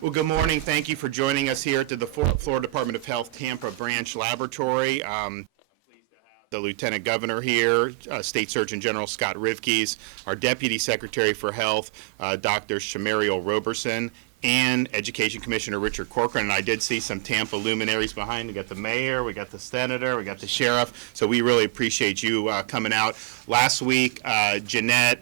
Well, good morning. Thank you for joining us here at the Florida Department of Health Tampa Branch Laboratory. I'm pleased to have the Lieutenant Governor here, State Surgeon General Scott Rivkees, our Deputy Secretary for Health, Dr. Shamariel Roberson, and Education Commissioner Richard Corcoran. And I did see some Tampa luminaries behind. We got the mayor, we got the senator, we got the sheriff. So we really appreciate you coming out. Last week, Jeanette,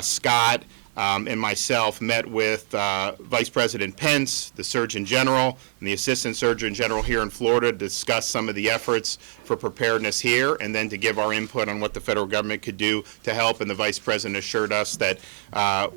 Scott, and myself met with Vice President Pence, the Surgeon General, and the Assistant Surgeon General here in Florida to discuss some of the efforts for preparedness here and then to give our input on what the federal government could do to help. And the Vice President assured us that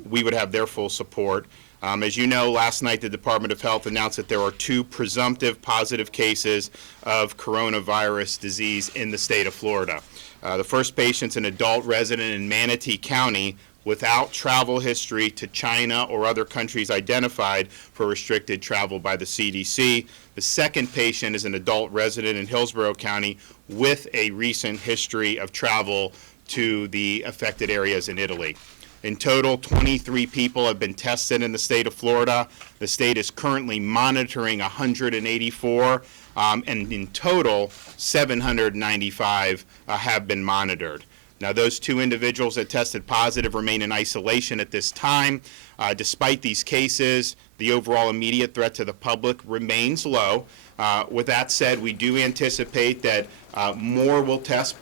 we would have their full support. As you know, last night the Department of Health announced that there are 2 presumptive positive cases of coronavirus disease in the state of Florida. The first patient's an adult resident in Manatee County without travel history to China or other countries identified for restricted travel by the CDC. The second patient is an adult resident in Hillsborough County with a recent history of travel to the affected areas in Italy. In total, 23 people have been tested in the state of Florida. The state is currently monitoring 184, and in total, 795 have been monitored. Now, those 2 individuals that tested positive remain in isolation at this time. Despite these cases, the overall immediate threat to the public remains low. With that said, we do anticipate that more will test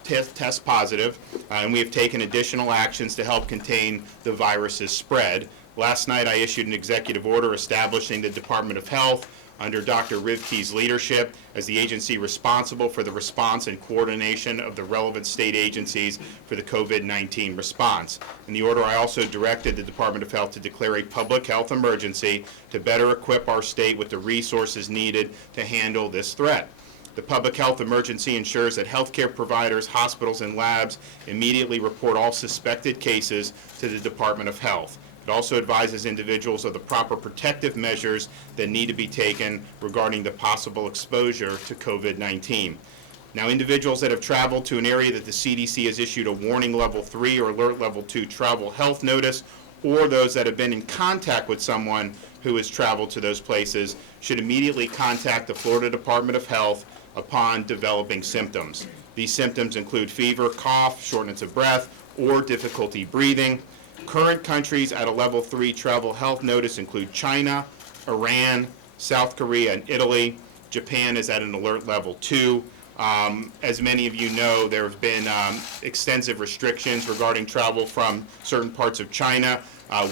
positive, and we have taken additional actions to help contain the virus's spread. Last night, I issued an executive order establishing the Department of Health under Dr. Rivkees' leadership as the agency responsible for the response and coordination of the relevant state agencies for the COVID-19 response. In the order, I also directed the Department of Health to declare a public health emergency to better equip our state with the resources needed to handle this threat. The public health emergency ensures that healthcare providers, hospitals, and labs immediately report all suspected cases to the Department of Health. It also advises individuals of the proper protective measures that need to be taken regarding the possible exposure to COVID-19. Now, individuals that have traveled to an area that the CDC has issued a warning level 3 or alert level 2 travel health notice, or those that have been in contact with someone who has traveled to those places should immediately contact the Florida Department of Health upon developing symptoms. These symptoms include fever, cough, shortness of breath, or difficulty breathing. Current countries at a level 3 travel health notice include China, Iran, South Korea, and Italy. Japan is at an alert level 2. As many of you know, there have been extensive restrictions regarding travel from certain parts of China.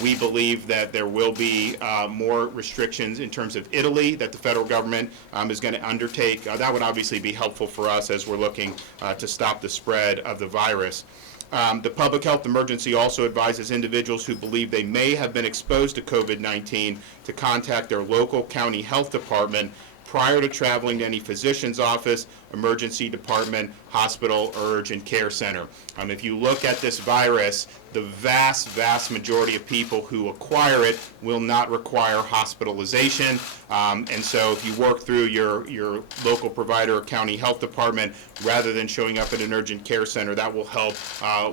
We believe that there will be more restrictions in terms of Italy that the federal government is going to undertake. That would obviously be helpful for us as we're looking to stop the spread of the virus. The public health emergency also advises individuals who believe they may have been exposed to COVID-19 to contact their local county health department prior to traveling to any physician's office, emergency department, hospital, or urgent care center. If you look at this virus, the vast majority of people who acquire it will not require hospitalization. And so if you work through your local provider or county health department, rather than showing up at an urgent care center, that will help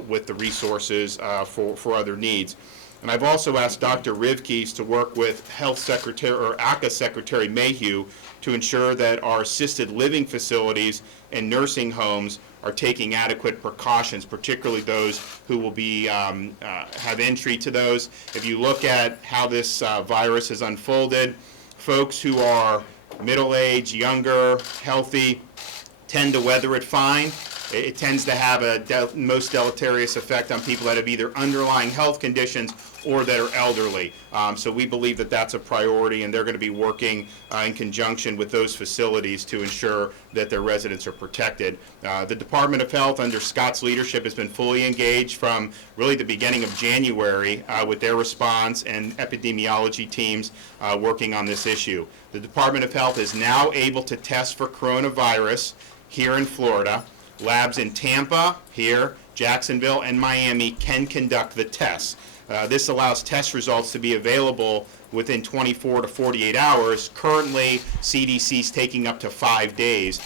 with the resources for other needs. And I've also asked Dr. Rivkees to work with Health Secretary or ACA Secretary Mayhew to ensure that our assisted living facilities and nursing homes are taking adequate precautions, particularly those who will be have entry to those. If you look at how this virus has unfolded, folks who are middle-aged, younger, healthy, tend to weather it fine. It tends to have a most deleterious effect on people that have either underlying health conditions or that are elderly. So we believe that that's a priority, and they're going to be working in conjunction with those facilities to ensure that their residents are protected. The Department of Health, under Scott's leadership, has been fully engaged from really the beginning of January with their response and epidemiology teams working on this issue. The Department of Health is now able to test for coronavirus here in Florida. Labs in Tampa, here, Jacksonville, and Miami can conduct the tests. This allows test results to be available within 24 to 48 hours. Currently, CDC's taking up to 5 days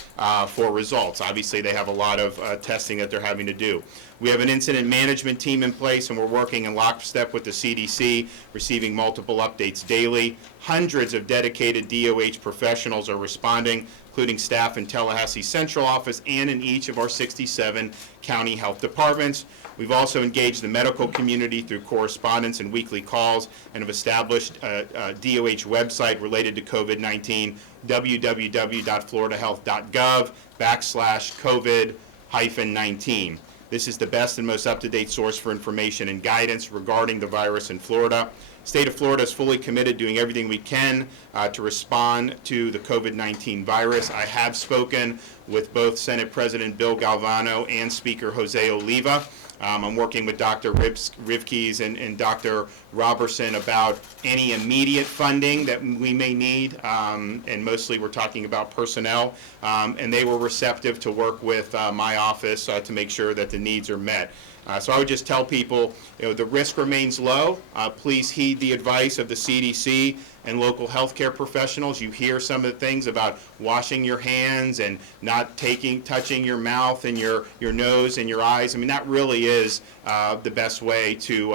for results. Obviously, they have a lot of testing that they're having to do. We have an incident management team in place, and we're working in lockstep with the CDC, receiving multiple updates daily. Hundreds of dedicated DOH professionals are responding, including staff in Tallahassee's central office and in each of our 67 county health departments. We've also engaged the medical community through correspondence and weekly calls, and have established a DOH website related to COVID-19, www.floridahealth.gov/COVID-19. This is the best and most up-to-date source for information and guidance regarding the virus in Florida. State of Florida is fully committed to doing everything we can to respond to the COVID-19 virus. I have spoken with both Senate President Bill Galvano and Speaker Jose Oliva. I'm working with Dr. Rivkees and Dr. Robertson about any immediate funding that we may need, and mostly we're talking about personnel, and they were receptive to work with my office to make sure that the needs are met. So I would just tell people, the risk remains low. Please heed the advice of the CDC and local healthcare professionals. You hear some of the things about washing your hands and not touching your mouth and your nose and your eyes. I mean, that really is the best way to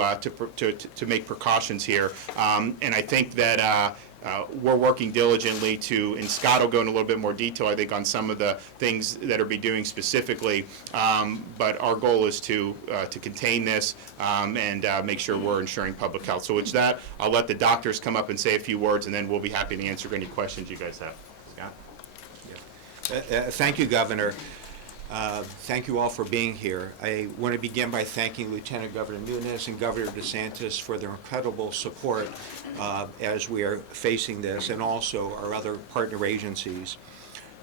make precautions here. And I think that we're working diligently and Scott will go into a little bit more detail, I think, on some of the things that are be doing specifically. But our goal is to contain this and make sure we're ensuring public health. So with that, I'll let the doctors come up and say a few words, and then we'll be happy to answer any questions you guys have. Scott? Thank you, Governor. Thank you all for being here. I want to begin by thanking Lieutenant Governor Nunes and Governor DeSantis for their incredible support as we are facing this, and also our other partner agencies.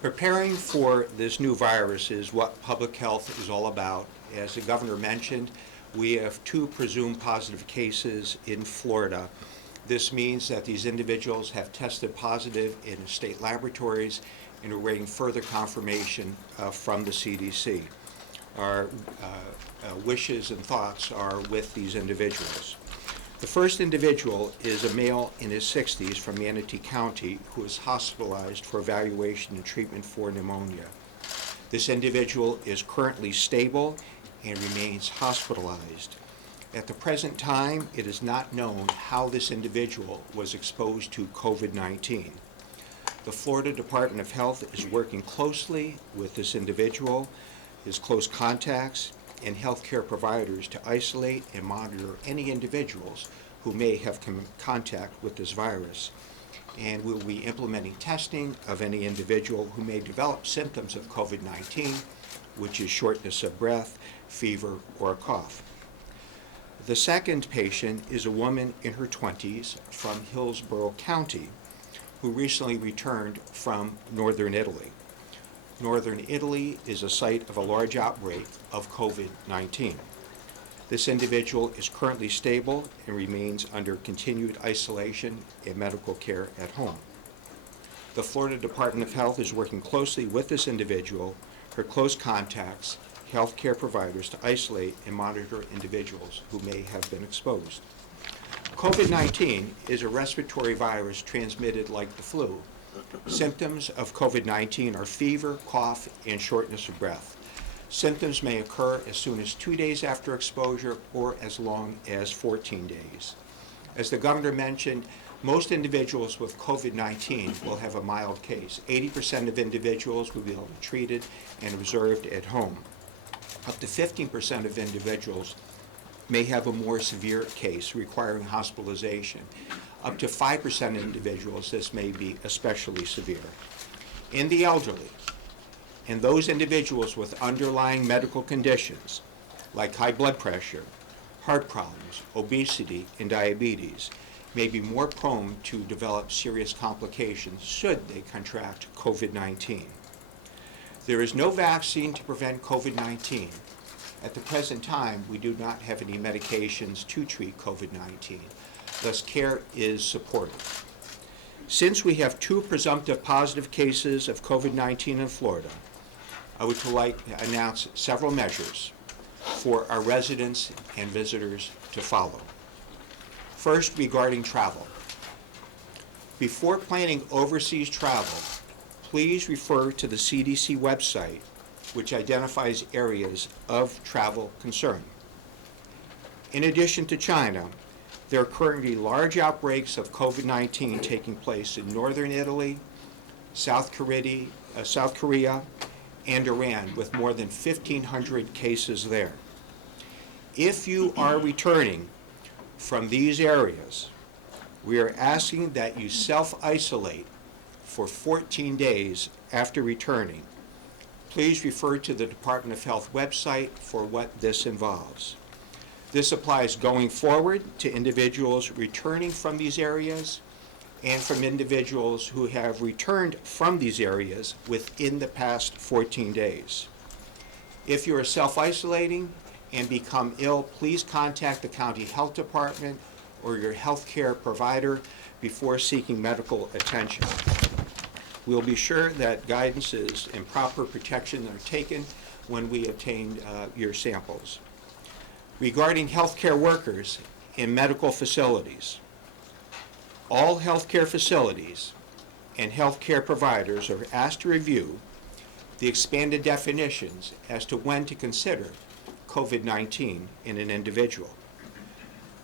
Preparing for this new virus is what public health is all about. As the Governor mentioned, we have 2 presumed positive cases in Florida. This means that these individuals have tested positive in state laboratories and are awaiting further confirmation from the CDC. Our wishes and thoughts are with these individuals. The first individual is a male in his 60s from Manatee County who is hospitalized for evaluation and treatment for pneumonia. This individual is currently stable and remains hospitalized. At the present time, it is not known how this individual was exposed to COVID-19. The Florida Department of Health is working closely with this individual, his close contacts, and healthcare providers to isolate and monitor any individuals who may have come in contact with this virus. And we'll be implementing testing of any individual who may develop symptoms of COVID-19, which is shortness of breath, fever, or a cough. The second patient is a woman in her 20s from Hillsborough County who recently returned from northern Italy. Northern Italy is a site of a large outbreak of COVID-19. This individual is currently stable and remains under continued isolation and medical care at home. The Florida Department of Health is working closely with this individual, her close contacts, healthcare providers to isolate and monitor individuals who may have been exposed. COVID-19 is a respiratory virus transmitted like the flu. Symptoms of COVID-19 are fever, cough, and shortness of breath. Symptoms may occur as soon as 2 days after exposure or as long as 14 days. As the Governor mentioned, most individuals with COVID-19 will have a mild case. 80% of individuals will be able to be treated and observed at home. Up to 15% of individuals may have a more severe case requiring hospitalization. Up to 5% of individuals, this may be especially severe. In the elderly, and those individuals with underlying medical conditions like high blood pressure, heart problems, obesity, and diabetes may be more prone to develop serious complications should they contract COVID-19. There is no vaccine to prevent COVID-19. At the present time, we do not have any medications to treat COVID-19. Thus, care is supported. Since we have 2 presumptive positive cases of COVID-19 in Florida, I would like to announce several measures for our residents and visitors to follow. First, regarding travel. Before planning overseas travel, please refer to the CDC website, which identifies areas of travel concern. In addition to China, there are currently large outbreaks of COVID-19 taking place in northern Italy, South Korea, and Iran, with more than 1,500 cases there. If you are returning from these areas, we are asking that you self-isolate for 14 days after returning. Please refer to the Department of Health website for what this involves. This applies going forward to individuals returning from these areas and from individuals who have returned from these areas within the past 14 days. If you are self-isolating and become ill, please contact the county health department or your health care provider before seeking medical attention. We'll be sure that guidances and proper protection are taken when we obtain your samples. Regarding healthcare workers in medical facilities, all healthcare facilities and healthcare providers are asked to review the expanded definitions as to when to consider COVID-19 in an individual.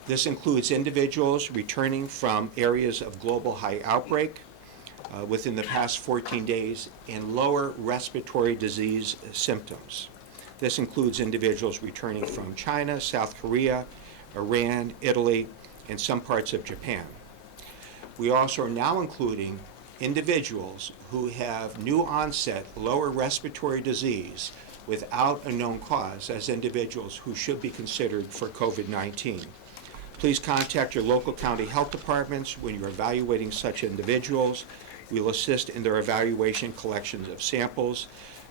This includes individuals returning from areas of global high outbreak within the past 14 days and lower respiratory disease symptoms. This includes individuals returning from China, South Korea, Iran, Italy, and some parts of Japan. We also are now including individuals who have new onset lower respiratory disease without a known cause as individuals who should be considered for COVID-19. Please contact your local county health departments when you're evaluating such individuals. We'll assist in their evaluation collections of samples.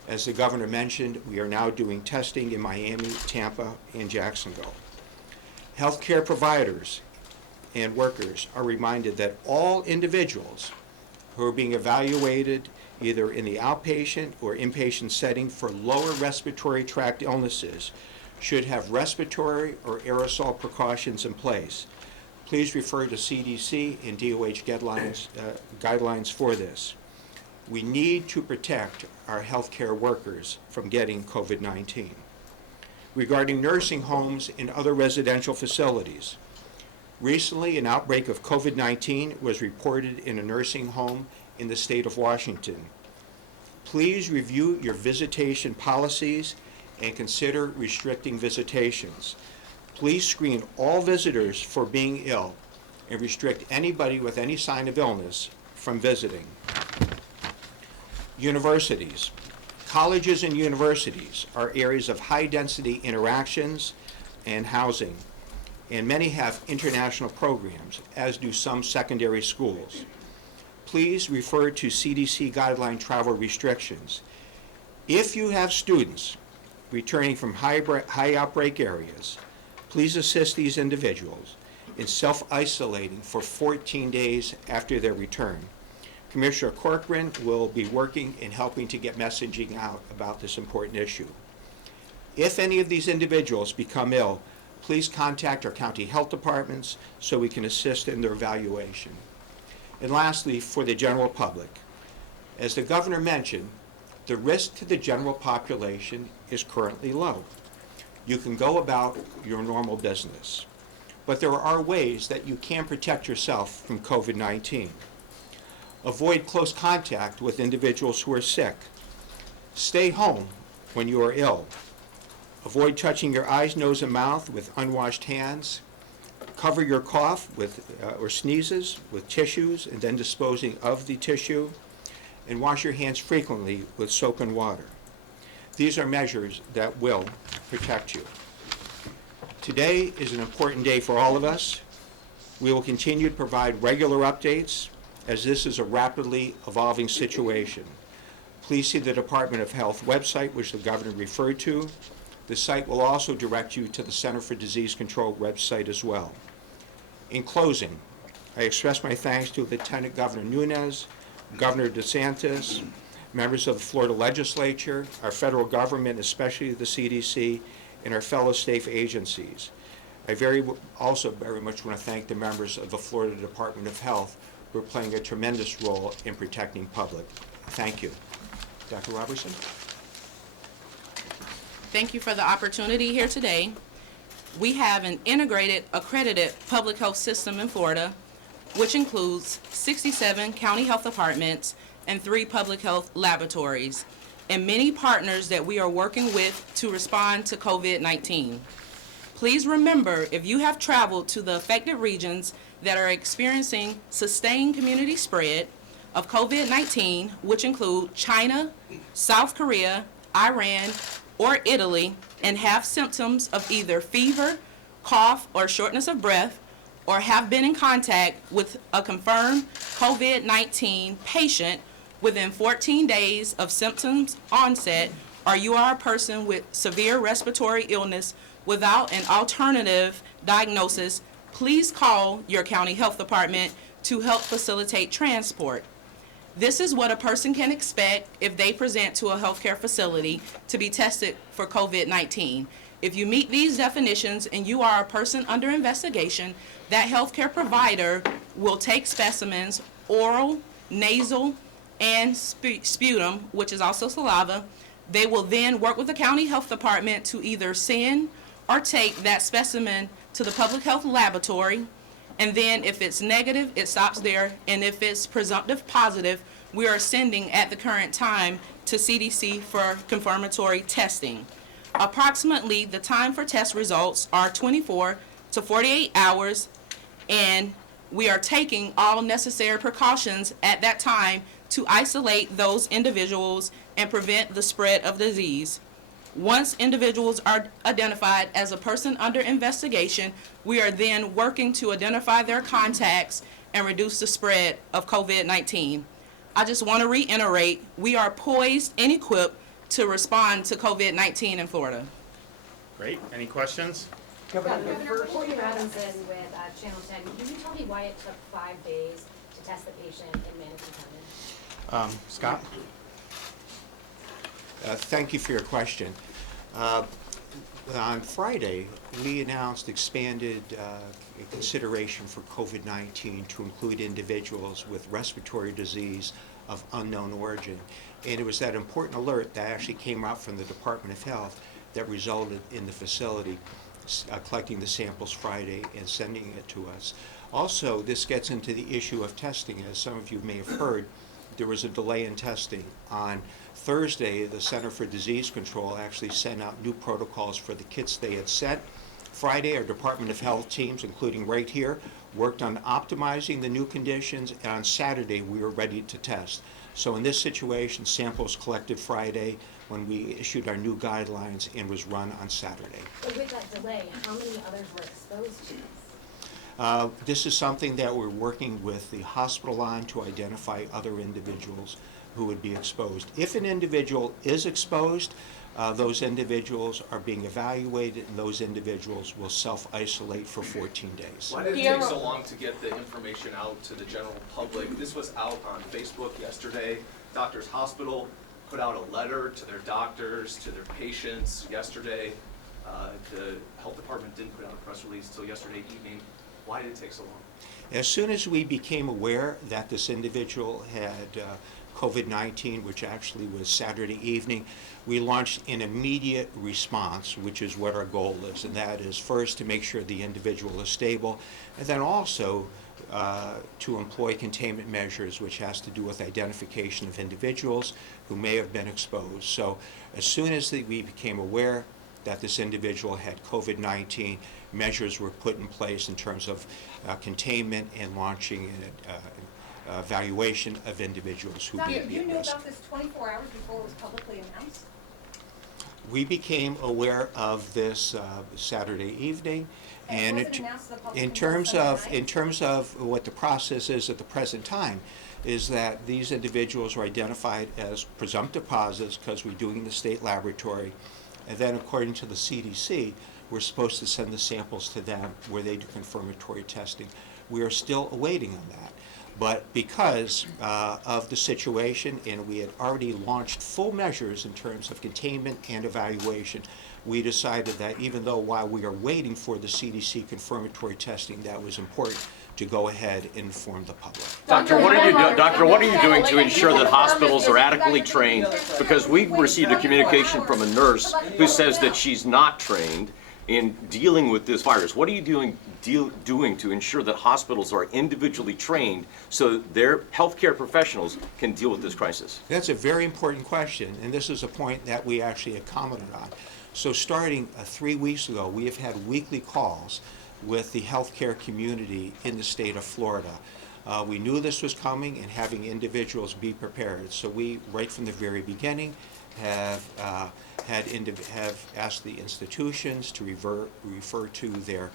As the governor mentioned, we are now doing testing in Miami, Tampa, and Jacksonville. Healthcare providers and workers are reminded that all individuals who are being evaluated either in the outpatient or inpatient setting for lower respiratory tract illnesses should have respiratory or aerosol precautions in place. Please refer to CDC and DOH guidelines for this. We need to protect our healthcare workers from getting COVID-19. Regarding nursing homes and other residential facilities, recently an outbreak of COVID-19 was reported in a nursing home in the state of Washington. Please review your visitation policies and consider restricting visitations. Please screen all visitors for being ill and restrict anybody with any sign of illness from visiting. Universities. Colleges and universities are areas of high-density interactions and housing, and many have international programs, as do some secondary schools. Please refer to CDC guideline travel restrictions. If you have students returning from high outbreak areas, please assist these individuals in self-isolating for 14 days after their return. Commissioner Corcoran will be working and helping to get messaging out about this important issue. If any of these individuals become ill, please contact our county health departments so we can assist in their evaluation. And lastly, for the general public, as the governor mentioned, the risk to the general population is currently low. You can go about your normal business, but there are ways that you can protect yourself from COVID-19. Avoid close contact with individuals who are sick. Stay home when you are ill. Avoid touching your eyes, nose, and mouth with unwashed hands. Cover your cough or sneezes with tissues and then disposing of the tissue. And wash your hands frequently with soap and water. These are measures that will protect you. Today is an important day for all of us. We will continue to provide regular updates as this is a rapidly evolving situation. Please see the Department of Health website, which the governor referred to. The site will also direct you to the Center for Disease Control website as well. In closing, I express my thanks to Lieutenant Governor Nunes, Governor DeSantis, members of the Florida legislature, our federal government, especially the CDC, and our fellow state agencies. I also very much want to thank the members of the Florida Department of Health we're playing a tremendous role in protecting public. Thank you. Dr. Robertson? Thank you for the opportunity here today. We have an integrated, accredited public health system in Florida, which includes 67 county health departments and 3 public health laboratories, and many partners that we are working with to respond to COVID-19. Please remember, if you have traveled to the affected regions that are experiencing sustained community spread of COVID-19, which include China, South Korea, Iran, or Italy, and have symptoms of either fever, cough, or shortness of breath, or have been in contact with a confirmed COVID-19 patient within 14 days of symptoms onset, or you are a person with severe respiratory illness without an alternative diagnosis, please call your county health department to help facilitate transport. This is what a person can expect if they present to a healthcare facility to be tested for COVID-19. If you meet these definitions and you are a person under investigation, that healthcare provider will take specimens, oral, nasal, and sputum, which is also saliva. They will then work with the county health department to either send or take that specimen to the public health laboratory. And then if it's negative, it stops there. And if it's presumptive positive, we are sending at the current time to CDC for confirmatory testing. Approximately the time for test results are 24 to 48 hours, and we are taking all necessary precautions at that time to isolate those individuals and prevent the spread of disease. Once individuals are identified as a person under investigation, we are then working to identify their contacts and reduce the spread of COVID-19. I just want to reiterate, we are poised and equipped to respond to COVID-19 in Florida. Great. Any questions? Governor, before you Robinson with Channel 10, can you tell me why it took 5 days to test the patient in Manatee County? Scott? Thank you for your question. On Friday, we announced expanded consideration for COVID-19 to include individuals with respiratory disease of unknown origin. And it was that important alert that actually came out from the Department of Health that resulted in the facility collecting the samples Friday and sending it to us. Also, this gets into the issue of testing. As some of you may have heard, there was a delay in testing. On Thursday, the Center for Disease Control actually sent out new protocols for the kits they had sent. Friday, our Department of Health teams, including right here, worked on optimizing the new conditions, and on Saturday, we were ready to test. So in this situation, samples collected Friday when we issued our new guidelines and was run on Saturday. But with that delay, how many others were exposed to this? This is something that we're working with the hospital on to identify other individuals who would be exposed. If an individual is exposed, those individuals are being evaluated, and those individuals will self-isolate for 14 days. Why did it take so long to get the information out to the general public? This was out on Facebook yesterday. Doctors Hospital put out a letter to their doctors, to their patients yesterday. The health department didn't put out a press release until yesterday evening. Why did it take so long? As soon as we became aware that this individual had COVID-19, which actually was Saturday evening, we launched an immediate response, which is what our goal is, and that is first to make sure the individual is stable, and then also to employ containment measures, which has to do with identification of individuals who may have been exposed. So as soon as we became aware that this individual had COVID-19, measures were put in place in terms of containment and launching an evaluation of individuals who may be at risk. Did you know about this 24 hours before it was publicly announced? We became aware of this Saturday evening, and it wasn't announced to the public in until terms Sunday of night? in terms of what the process is at the present time, is that these individuals were identified as presumptive positives because we're doing the state laboratory, and then according to the CDC, we're supposed to send the samples to them where they do confirmatory testing. We are still awaiting on that. But because of the situation, and we had already launched full measures in terms of containment and evaluation, we decided that even though while we are waiting for the CDC confirmatory testing, that was important to go ahead and inform the public. Doctor, what are you doing to ensure that hospitals are adequately trained? Because we received a communication from a nurse who says that she's not trained in dealing with this virus. What are you doing to ensure that hospitals are individually trained so their healthcare professionals can deal with this crisis? That's a very important question, and this is a point that we actually have commented on. So starting 3 weeks ago, we have had weekly calls with the healthcare community in the state of Florida. We knew this was coming and having individuals be prepared. So we, right from the very beginning, have asked the institutions to refer to their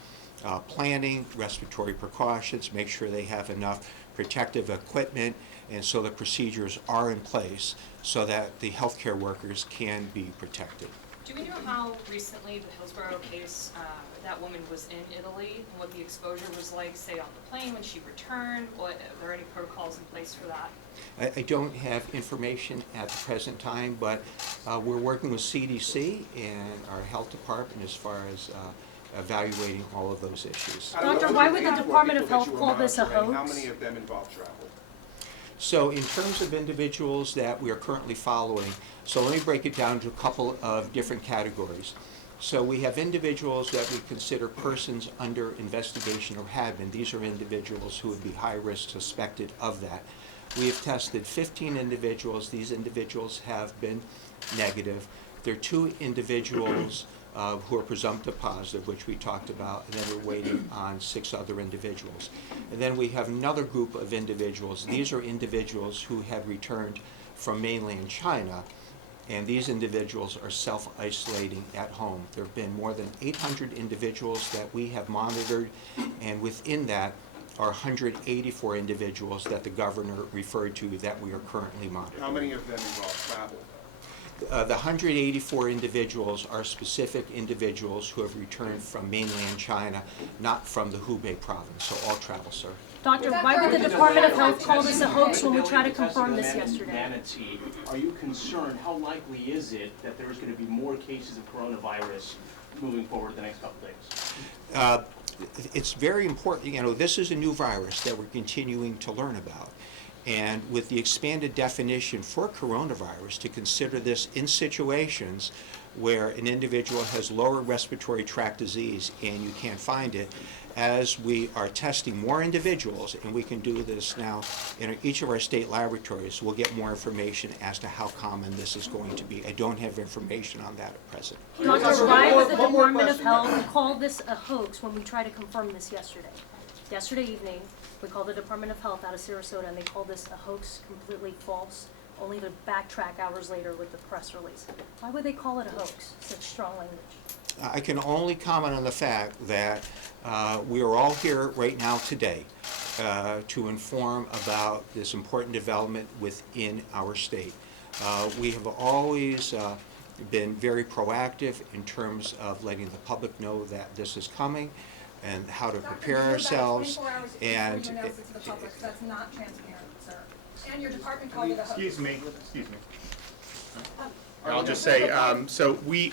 planning, respiratory precautions, make sure they have enough protective equipment, and so the procedures are in place so that the healthcare workers can be protected. Do we know how recently the Hillsborough case, that woman was in Italy, and what the exposure was like, say, on the plane when she returned? Are there any protocols in place for that? I don't have information at the present time, but we're working with CDC and our health department as far as evaluating all of those issues. Doctor, why would the Department of Health call this a hoax? How many of them involve travel? So in terms of individuals that we are currently following, so let me break it down to a couple of different categories. So we have individuals that we consider persons under investigation or have been. These are individuals who would be high risk suspected of that. We have tested 15 individuals. These individuals have been negative. There are 2 individuals who are presumptive positive, which we talked about, and then we're waiting on 6 other individuals. And then we have another group of individuals. These are individuals who have returned from mainland China, and these individuals are self-isolating at home. There have been more than 800 individuals that we have monitored, and within that are 184 individuals that the governor referred to that we are currently monitoring. How many of them involve travel? The 184 individuals are specific individuals who have returned from mainland China, not from the Hubei province, so all travel, sir. Doctor, why would the Department of Health call this a hoax when we tried to confirm this yesterday? Manatee, are you concerned, how likely is it that there's going to be more cases of coronavirus moving forward the next couple days? It's very important, this is a new virus that we're continuing to learn about. And with the expanded definition for coronavirus, to consider this in situations where an individual has lower respiratory tract disease and you can't find it, as we are testing more individuals, and we can do this now in each of our state laboratories, we'll get more information as to how common this is going to be. I don't have information on that at present. Doctor, why would the Department of Health call this a hoax when we tried to confirm this yesterday? Yesterday evening, we called the Department of Health out of Sarasota, and they called this a hoax, completely false, only to backtrack hours later with the press release. Why would they call it a hoax, such strong language? I can only comment on the fact that we are all here right now today to inform about this important development within our state. We have always been very proactive in terms of letting the public know that this is coming and how to prepare ourselves. And you announce it to the public, so that's not transparent, sir. And your department called it a hoax. Excuse me. I'll just say, so we,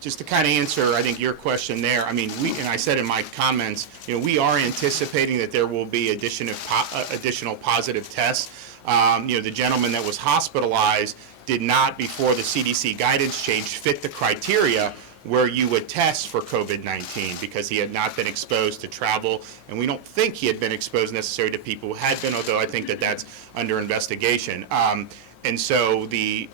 just to kind of answer, I think, your question there, I mean, and I said in my comments, we are anticipating that there will be additional positive tests. The gentleman that was hospitalized did not, before the CDC guidance change, fit the criteria where you would test for COVID-19 because he had not been exposed to travel, and we don't think he had been exposed necessarily to people who had been, although I think that that's under investigation. And so the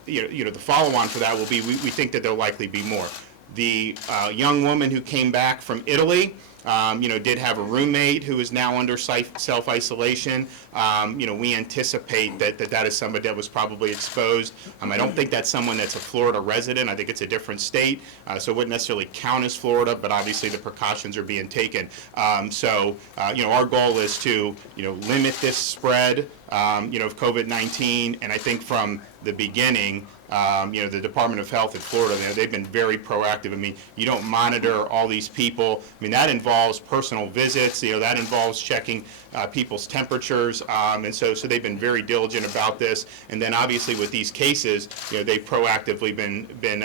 follow-on for that will be, we think that there'll likely be more. The young woman who came back from Italy, did have a roommate who is now under self-isolation. We anticipate that is somebody that was probably exposed. I don't think that's someone that's a Florida resident. I think it's a different state, so it wouldn't necessarily count as Florida, but obviously the precautions are being taken. Our goal is to, limit this spread, of COVID-19, and I think from the beginning, The Department of Health in Florida, they've been very proactive. I mean, you don't monitor all these people. I mean, that involves personal visits. That involves checking people's temperatures, and so they've been very diligent about this. And then obviously with these cases, they've proactively been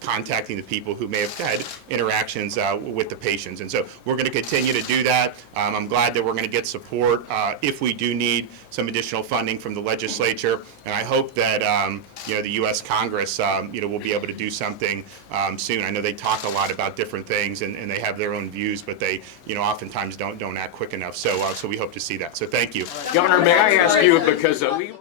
contacting the people who may have had interactions with the patients. And so we're going to continue to do that. I'm glad that we're going to get support if we do need some additional funding from the legislature, and I hope that the U.S. Congress will be able to do something soon. I know they talk a lot about different things, and they have their own views, but they oftentimes don't act quick enough. So we hope to see that. So thank you. Governor, may I ask you, because we